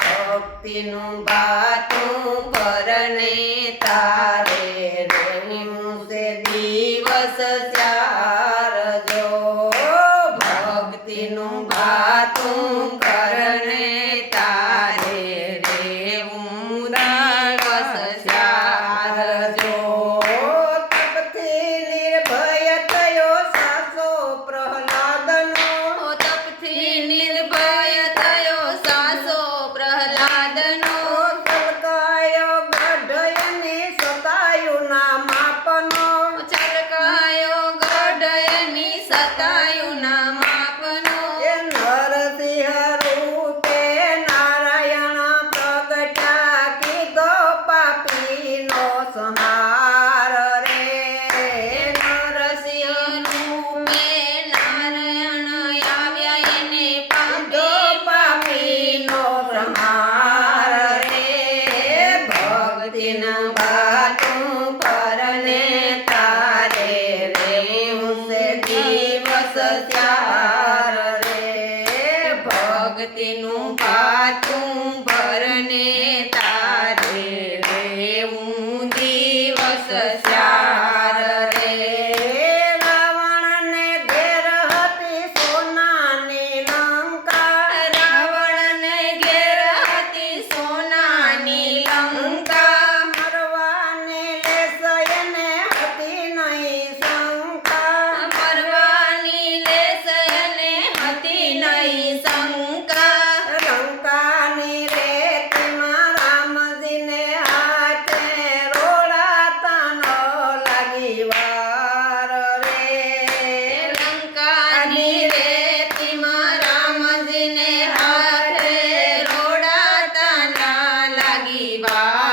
ભક્તિનું બાતું પરને તારે રહીનું સે દિવસ ચાર જો. ભક્તિનું બાતું bacana. ます